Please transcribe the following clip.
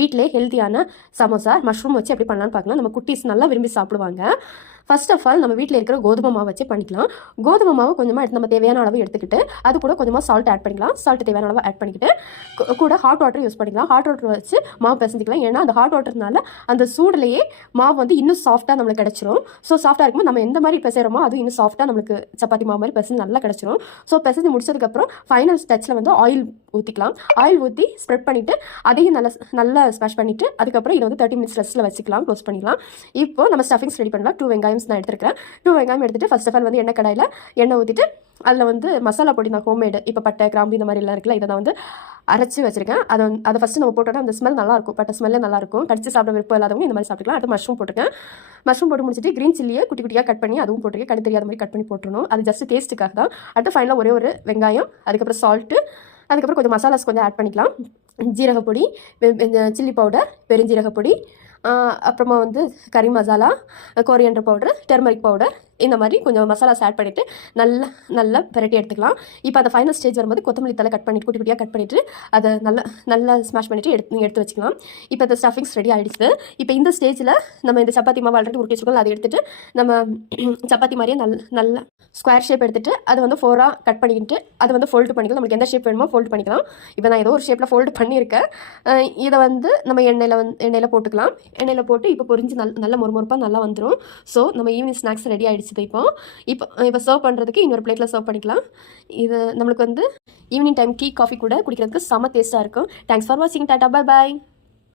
வீட்டிலே ஹெல்த்தியான சமோசா மஷ்ரூம் வச்சு எப்படி பண்ணலான்னு பார்க்கலாம். நம்ம குட்டீஸ் நல்லா விரும்பி சாப்பிடுவாங்க. ஃபர்ஸ்ட் ஆஃப் ஆல் நம்ம வீட்டில் இருக்கிற கோதுமை மாவு வச்சு பண்ணிக்கலாம். கோதுமை மாவு கொஞ்சமாக எடுத்து நம்ம தேவையான அளவு எடுத்துக்கிட்டு அது கூட கொஞ்சமாக சால்ட் ஆட் பண்ணிக்கலாம். சால்ட் தேவையான அளவு ஆட் பண்ணிக்கிட்டு கூட ஹாட் வாட்டர் யூஸ் பண்ணிக்கலாம். ஹாட் வாட்டர் வச்சு மாவு பிசைஞ்சிக்கலாம். ஏன்னா அந்த ஹாட் வாட்டர்னால அந்த சூடுலேயே மாவு வந்து இன்னும் சாஃப்ட்டாக நம்மளுக்கு கிடச்சிரும். ஸோ சாஃப்ட்டாக இருக்கும்போது நம்ம எந்த மாதிரி பிசைகிறோமோ அது இன்னும் சாஃப்ட்டாக நம்மளுக்கு சப்பாத்தி மாவு மாதிரி பிசைஞ்சு நல்லா கிடச்சிரும். ஸோ பிசைஞ்சு முடிச்சதுக்கப்புறம் ஃபைனல் ஸ்டெச்சில் வந்து ஆயில் ஊற்றிக்கலாம். ஆயில் ஊற்றி ஸ்ப்ரெட் பண்ணிவிட்டு அதையும் நல்லா ஸ்மாஷ் பண்ணிவிட்டு அதுக்கப்புறம் இதை வந்து 30 மினிட்ஸ் ரெஸ்ட்டில் வச்சுக்கலாம். க்ளோஸ் பண்ணிக்கலாம். இப்போ நம்ம ஸ்டஃபிங்ஸ் ரெடி பண்ணலாம். 2 வெங்காயம் நான் எடுத்துருக்கேன். 2 வெங்காயம் எடுத்துகிட்டு ஃபர்ஸ்ட் ஆஃப் ஆல் வந்து எண்ணெய் கடாயில் எண்ணெய் ஊற்றிட்டு அதில் வந்து மசாலா பொடி நான் ஹோம்மேடு இப்போ பட்டை கிராம்பு இந்த மாதிரி எல்லாம் இருக்குல்ல, இதை நான் வந்து அரைச்சி வச்சிருக்கேன். அதை ஃபஸ்ட்டு நம்ம போட்டோன்னா அந்த ஸ்மெல் நல்லாயிருக்கும். பட்டை ஸ்மெல்லே நல்லாயிருக்கும். கடிச்சு சாப்பிட விருப்பம் இல்லாதவங்க இந்த மாதிரி சாப்பிட்டுக்கலாம். அடுத்து மஷ்ரூம் போட்டுருக்கேன். மஷ்ரூம் போட்டு முடிச்சுட்டு க்ரீன் சில்லியை குட்டி குட்டியாக கட் பண்ணி அதுவும் போட்டுருக்கேன். கண் தெரியாத மாதிரி கட் பண்ணி போட்டுருணும். அது ஜஸ்ட் டேஸ்ட்டுக்காக தான். அடுத்து ஃபைனலாக ஒரே ஒரு வெங்காயம், அதுக்கப்புறம் சால்ட்டு, அதுக்கப்புறம் கொஞ்சம் மசாலாஸ் கொஞ்சம் ஆட் பண்ணிக்கலாம். ஜீரகப்பொடி, சில்லி பவுடர், பெருஞ்சீரகப்பொடி, அப்புறமா வந்து கறி masala, coriander powder, turmeric powder, இந்த மாதிரி கொஞ்சம் மசாலாஸ் ஆட் பண்ணிவிட்டு நல்லா பெரட்டி எடுத்துக்கலாம். இப்போ அந்த ஃபைனல் ஸ்டேஜ் வரும்போது கொத்தமல்லி தலை கட் பண்ணிவிட்டு குட்டி குட்டியாக கட் பண்ணிவிட்டு அதை நல்லா ஸ்மாஷ் பண்ணிவிட்டு எடுத்து வச்சுக்கலாம். இப்போ இந்த ஸ்டஃபிங்ஸ் ரெடி ஆகிடுச்சு. இப்போ இந்த ஸ்டேஜில் நம்ம இந்த சப்பாத்தி மாவு ஆல்ரெடி உருட்டி வச்சுக்கோங்க. அதை எடுத்துகிட்டு நம்ம சப்பாத்தி மாதிரியே நல்லா ஸ்கொயர் ஷேப் எடுத்துகிட்டு அதை வந்து 4ஆக கட் பண்ணிக்கிட்டு அதை வந்து ஃபோல்டு பண்ணிக்கலாம். நம்மளுக்கு எந்த ஷேப் வேணுமோ ஃபோல்டு பண்ணிக்கலாம். இப்போ நான் ஏதோ ஒரு ஷேப்பில் ஃபோல்டு பண்ணியிருக்கேன். இதை வந்து நம்ம எண்ணெயில் போட்டுக்கலாம். எண்ணெயில் போட்டு இப்போ பொரிஞ்சு நல்லா மொறுமொறுப்பாக நல்லா வந்துடும். ஸோ நம்ம ஈவினிங் ஸ்நாக்ஸ் ரெடி ஆகிடுச்சு. இப்போ சர்வ் பண்ணுறதுக்கு இன்னொரு பிளேட்டில் சர்வ் பண்ணிக்கலாம். இது நம்மளுக்கு வந்து ஈவினிங் டைம் டீ காஃபி கூட குடிக்கிறதுக்கு செம்ம டேஸ்ட்டாக இருக்கும். தேங்க்ஸ் ஃபார் வாட்சிங். Tata, bye bye.